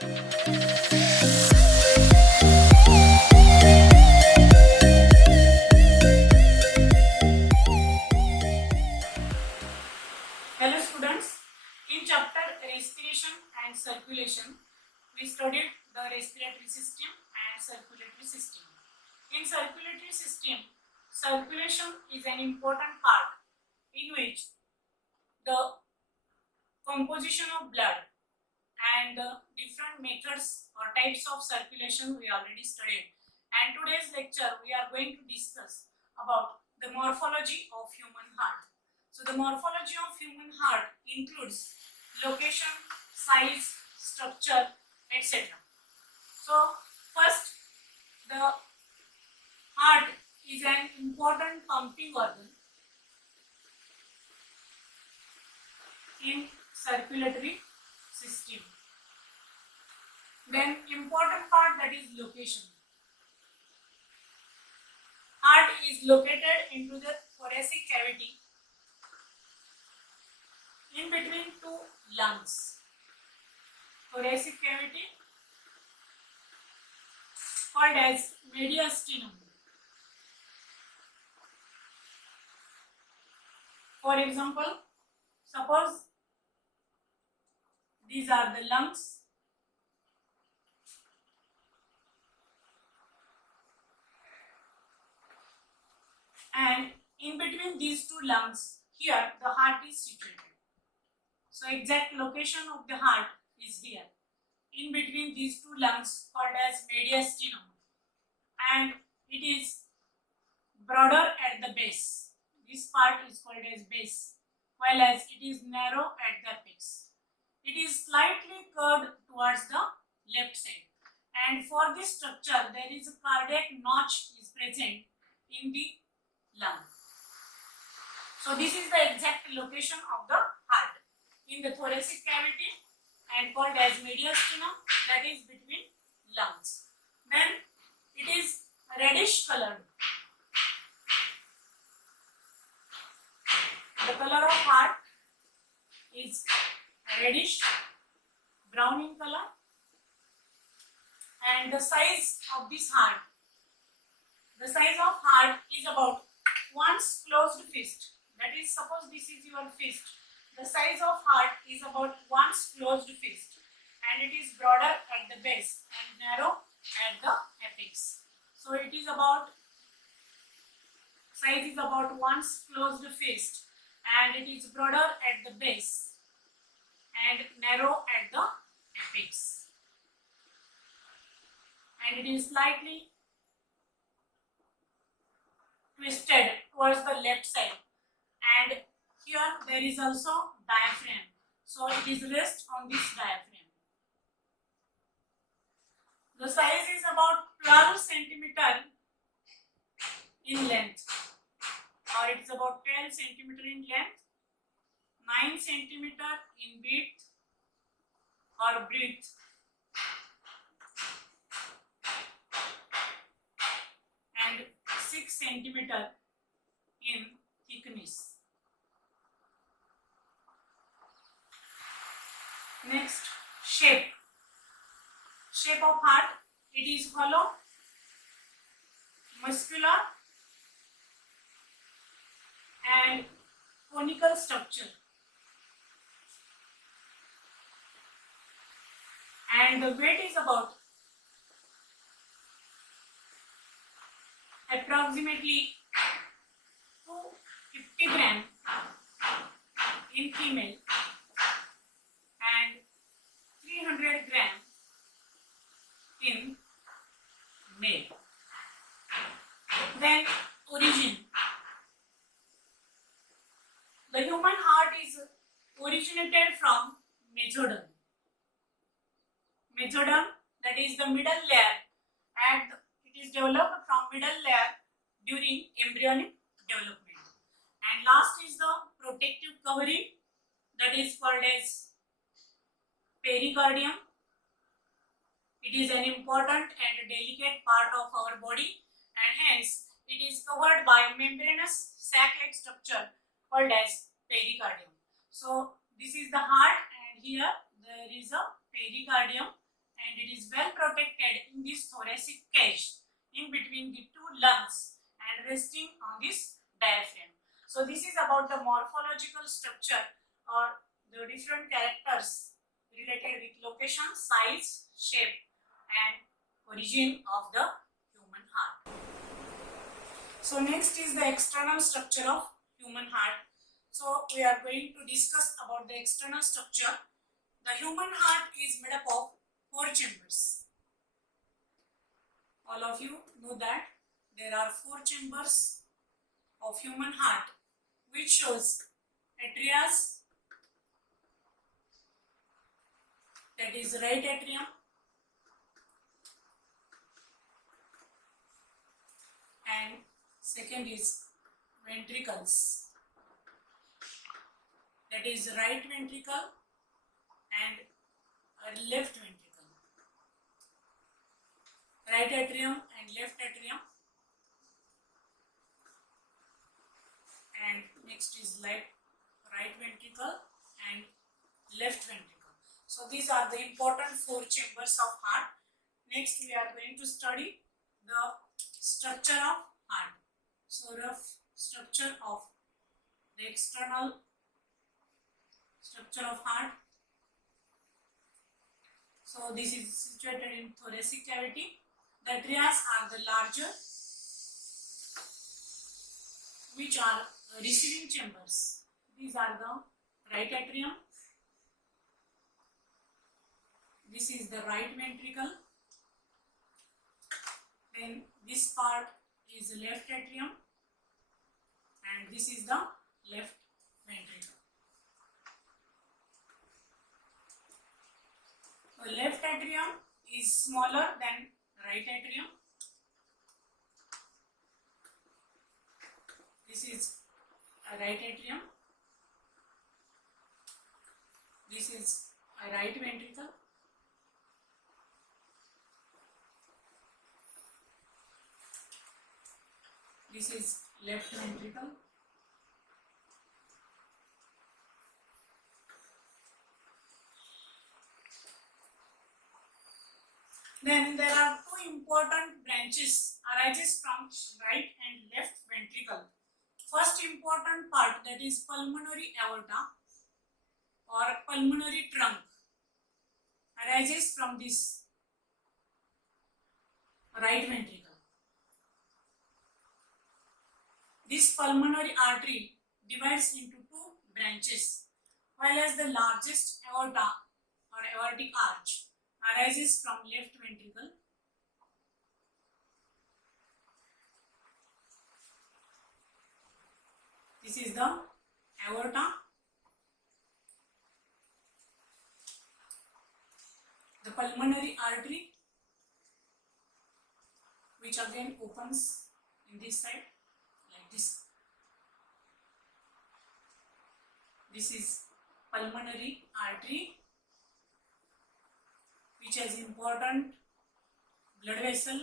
Hello students, in chapter respiration and circulation, we studied the respiratory system and circulatory system. In circulatory system, circulation is an important part in which the composition of blood and the different methods or types of circulation we already studied. And today's lecture we are going to discuss about the morphology of human heart. So the morphology of human heart includes location, size, structure, etc. So first, the heart is an important pumping organ in circulatory system. Then important part, that is location. Heart is located into the thoracic cavity in between two lungs. Thoracic cavity called as mediastinum. For example, suppose these are the lungs and in between these two lungs, here the heart is situated. So exact location of the heart is here, in between these two lungs called as mediastinum, and it is broader at the base. This part is called as base, while as it is narrow at the apex. It is slightly curved towards the left side, and for this structure there is a cardiac notch is present in the lung. So this is the exact location of the heart in the thoracic cavity and called as mediastinum, that is between lungs. Then it is reddish colored. The color of heart is reddish brown in color, and the size of this heart, the size of heart is about one's closed fist. That is, suppose this is your fist. The size of heart is about one's closed fist, and it is broader at the base and narrow at the apex. So it is about, size is about one's closed fist, and it is broader at the base and narrow at the apex, and it is slightly twisted towards the left side, and here there is also diaphragm, so it is rest on this diaphragm. The size is about 12 centimeter in length, or it is about 12 centimeter in length, 9 centimeter in width or breadth, and 6 centimeter in thickness. Next, shape. Shape of heart, it is hollow, muscular and conical structure, and the weight is about approximately 250 gram in female and 300 gram in male. Then origin. The human heart is originated from mesoderm. Mesoderm, that is the middle layer, and it is developed from middle layer during embryonic development. And last is the protective covering, that is called as pericardium. It is an important and delicate part of our body, and hence it is covered by membranous sac-like structure called as pericardium. So this is the heart, and here there is a pericardium, and it is well protected in this thoracic cage in between the two lungs and resting on this diaphragm. So this is about the morphological structure or the different characters related with location, size, shape and origin of the human heart. So next is the external structure of human heart. So we are going to discuss about the external structure. The human heart is made up of 4 chambers. All of you know that there are 4 chambers of human heart, which shows atria, that is right atrium, and second is ventricles, that is right ventricle and left ventricle, right atrium and left atrium, and next is right ventricle and left ventricle. So these are the important 4 chambers of heart. Next we are going to study the structure of heart. So rough structure of the external structure of heart. So this is situated in thoracic cavity. The atria are the larger, which are receiving chambers. These are the right atrium. This is the right ventricle. Then this part is the left atrium and this is the left ventricle. The left atrium is smaller than right atrium. This is a right atrium. This is a right ventricle. This is left ventricle. Then there are 2 important branches arises from right and left ventricle. First important part, that is pulmonary aorta or pulmonary trunk, arises from this right ventricle. This pulmonary artery divides into 2 branches, while as the largest aorta or aortic arch arises from left ventricle. This is the aorta. The pulmonary artery, which again opens in this side like this. This is pulmonary artery, which has important blood vessel,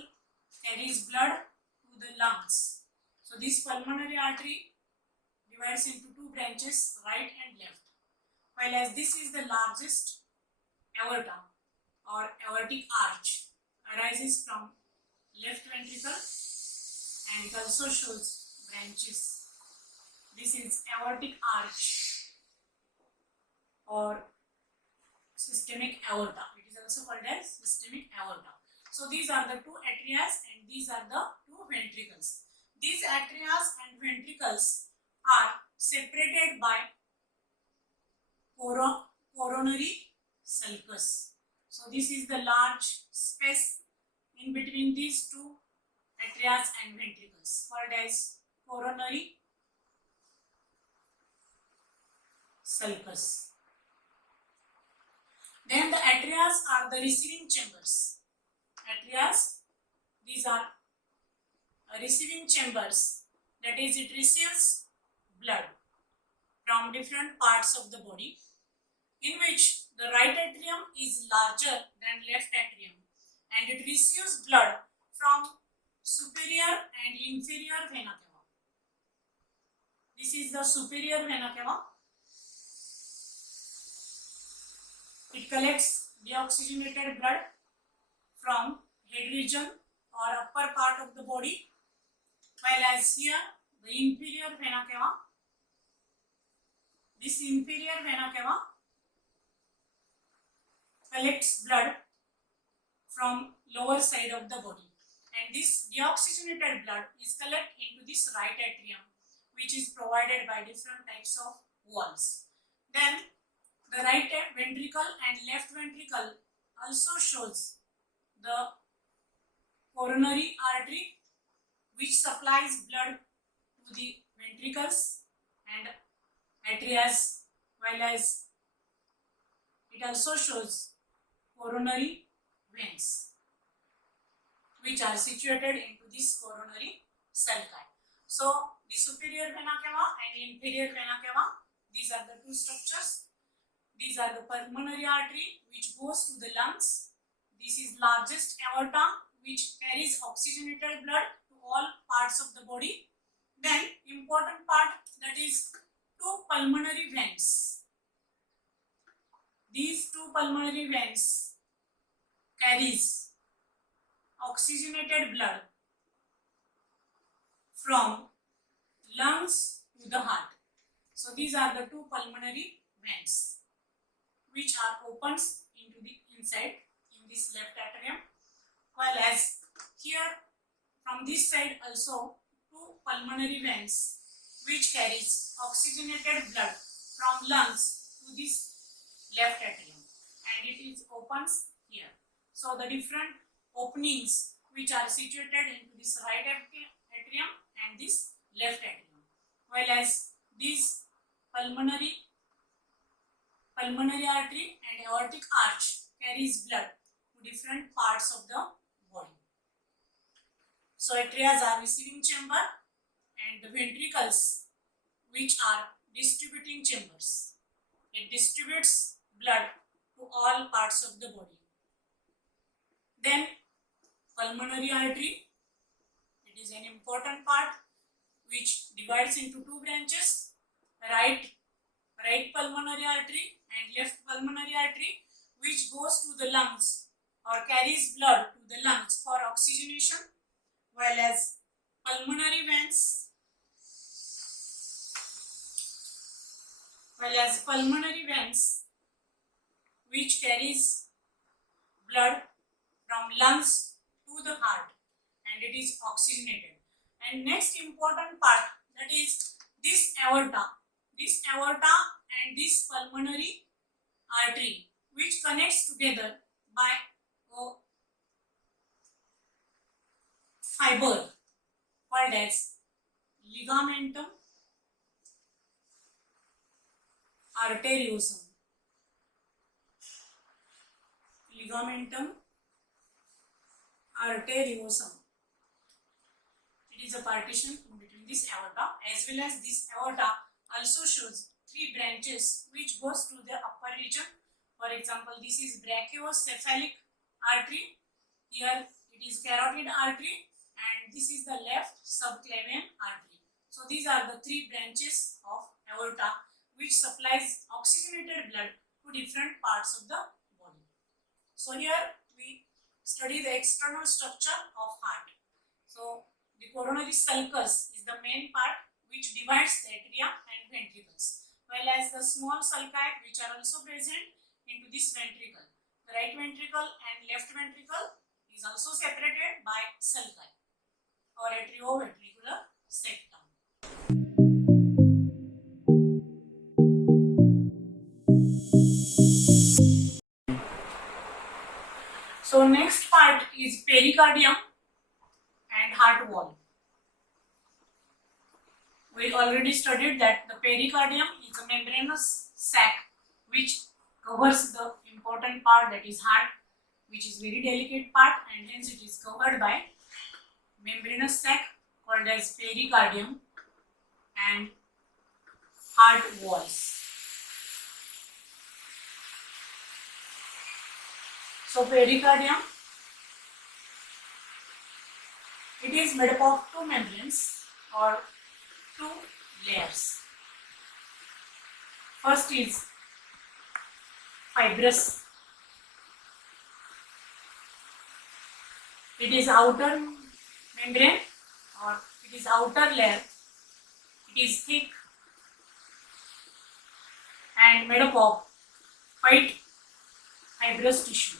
carries blood to the lungs. So this pulmonary artery divides into 2 branches, right and left. While as this is the largest aorta or aortic arch, arises from left ventricle and it also shows branches. This is aortic arch or systemic aorta. It is also called as systemic aorta. So these are the 2 atria and these are the 2 ventricles. These atria and ventricles are separated by coronary sulcus. So this is the large space in between these 2 atria and ventricles, called as coronary sulcus. Then the atria are the receiving chambers. Atria, these are receiving chambers, that is, it receives blood from different parts of the body, in which the right atrium is larger than left atrium and it receives blood from superior and inferior vena cava. This is the superior vena cava. It collects deoxygenated blood from head region or upper part of the body, while as here the inferior vena cava, this inferior vena cava collects blood from lower side of the body, and this deoxygenated blood is collected into this right atrium, which is provided by different types of valves. Then the right ventricle and left ventricle also shows the coronary artery, which supplies blood to the ventricles and atrias, while as it also shows coronary veins, which are situated into this coronary sulci. So the superior vena cava and inferior vena cava, these are the two structures. These are the pulmonary artery, which goes to the lungs. This is largest aorta, which carries oxygenated blood to all parts of the body. Then important part, that is two pulmonary veins. These two pulmonary veins carries oxygenated blood from lungs to the heart. So these are the two pulmonary veins, which are opens into the inside in this left atrium, while as here from this side also two pulmonary veins which carries oxygenated blood from lungs to this left atrium, and it is opens here. So the different openings which are situated into this right atrium and this left atrium, while as this pulmonary artery and aortic arch carries blood to different parts of the body. So atrias are receiving chamber and the ventricles, which are distributing chambers. It distributes blood to all parts of the body. Then pulmonary artery, it is an important part which divides into two branches, right pulmonary artery and left pulmonary artery, which goes to the lungs or carries blood to the lungs for oxygenation, while as pulmonary veins, which carries blood from lungs to the heart, and it is oxygenated. And next important part, that is this aorta and this pulmonary artery, which connects together by a fiber called as ligamentum arteriosum. It is a partition in between this aorta, as well as this aorta also shows three branches which goes to the upper region. For example, this is brachiocephalic artery, here it is carotid artery, and this is the left subclavian artery. So these are the three branches of aorta which supplies oxygenated blood to different parts of the body. So here we study the external structure of heart. So the coronary sulcus is the main part which divides the atria and ventricles, while as the small sulci which are also present into this ventricle. The right ventricle and left ventricle is also separated by sulci or atrioventricular septum. So next part is pericardium and heart wall. We already studied that the pericardium is a membranous sac which covers the important part, that is heart, which is very delicate part, and hence it is covered by membranous sac called as pericardium and heart walls. So pericardium, it is made up of two membranes or two layers. First is fibrous It is outer membrane or it is outer layer. It is thick and made up of white fibrous tissue.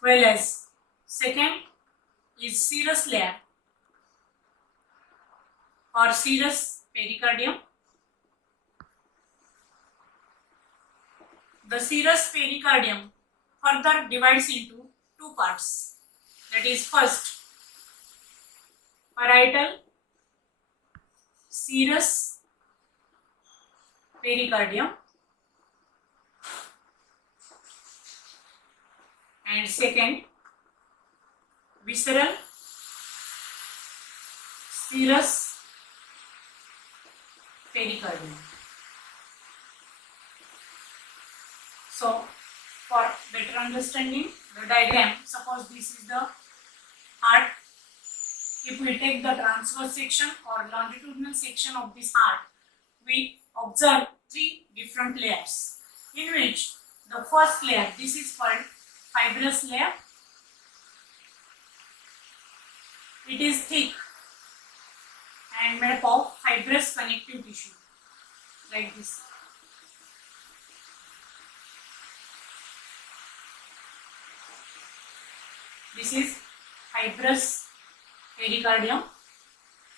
Whereas second is serous layer or serous pericardium. The serous pericardium further divides into two parts. That is, first, parietal serous pericardium, and second, visceral serous pericardium. So, for better understanding the diagram, suppose this is the heart. If we take the transverse section or longitudinal section of this heart, we observe three different layers, in which the first layer, this is called fibrous layer. It is thick and made up of fibrous connective tissue, like this. This is fibrous pericardium,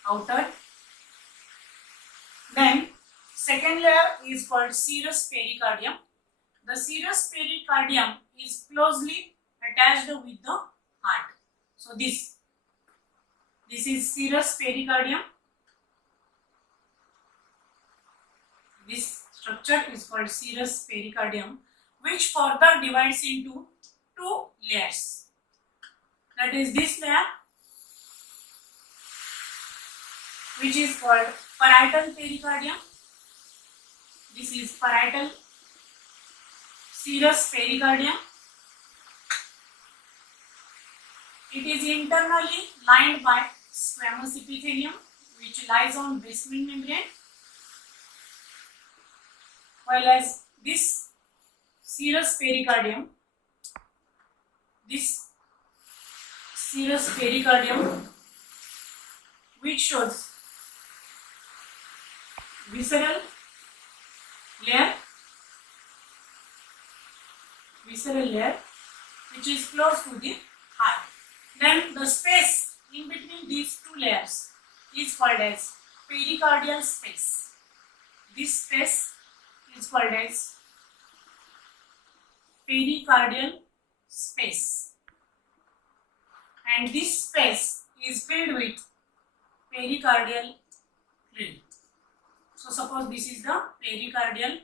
outer. Then second layer is called serous pericardium. The serous pericardium is closely attached with the heart. So this is serous pericardium. This structure is called serous pericardium, which further divides into two layers. That is this layer, which is called parietal pericardium. This is parietal serous pericardium. It is internally lined by squamous epithelium, which lies on basement membrane, whereas this serous pericardium, which shows visceral layer, which is close to the heart. Then the space in between these two layers is called as pericardial space. This space is called as pericardial space, and this space is filled with pericardial fluid. So suppose this is the pericardial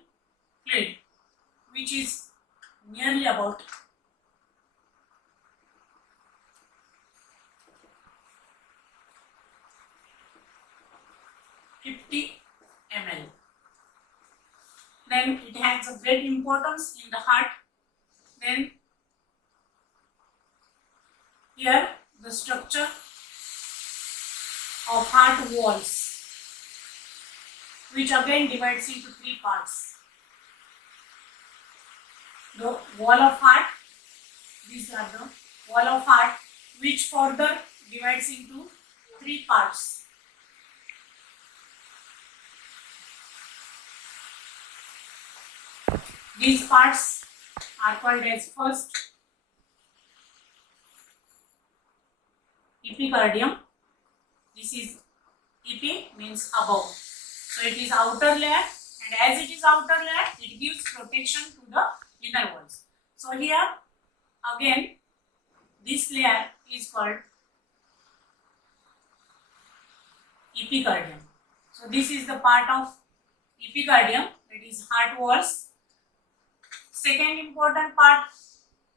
fluid, which is nearly about 50 ml. Then it has a great importance in the heart. Then here the structure of heart walls, which again divides into three parts. The wall of heart, these are the wall of heart, which further divides into three parts. These parts are called as first epicardium. This is epi means above. So it is outer layer, and as it is outer layer, it gives protection to the inner walls. So here again this layer is called epicardium. So this is the part of epicardium, that is heart walls. Second important part,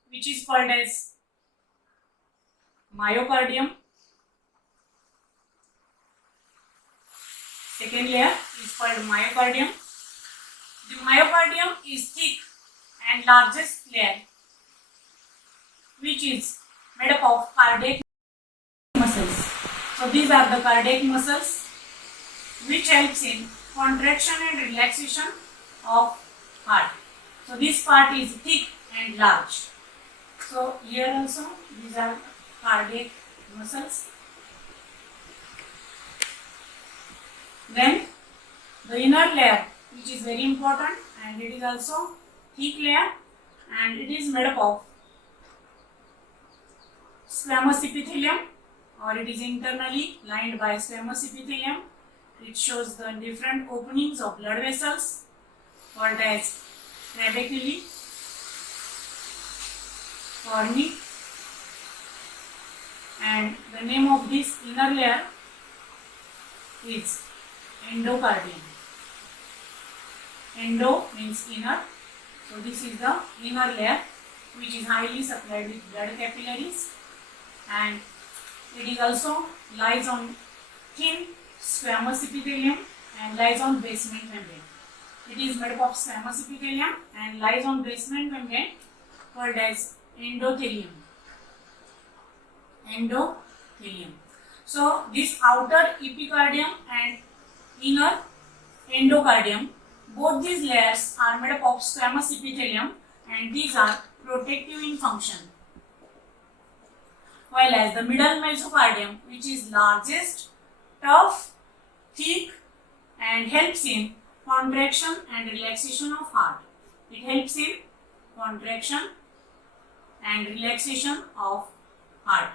which is called as myocardium. Second layer is called myocardium. The myocardium is thick and largest layer, which is made up of cardiac muscles. So these are the cardiac muscles, which helps in contraction and relaxation of heart. So this part is thick and large. So here also these are cardiac muscles. Then the inner layer, which is very important, and it is also thick layer, and it is made up of squamous epithelium, or it is internally lined by squamous epithelium. It shows the different openings of blood vessels called as trabeculae, cornea, and the name of this inner layer is endocardium. Endo means inner, so this is the inner layer which is highly supplied with blood capillaries, and it is also lies on thin squamous epithelium and lies on basement membrane. It is made up of squamous epithelium and lies on basement membrane called as endothelium. Endothelium. So this outer epicardium and inner endocardium, both these layers are made up of squamous epithelium, and these are protective in function. While as the middle mesocardium, which is largest, tough, thick, and helps in contraction and relaxation of heart. It helps in contraction and relaxation of heart.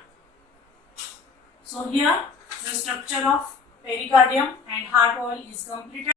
So here the structure of pericardium and heart wall is completed.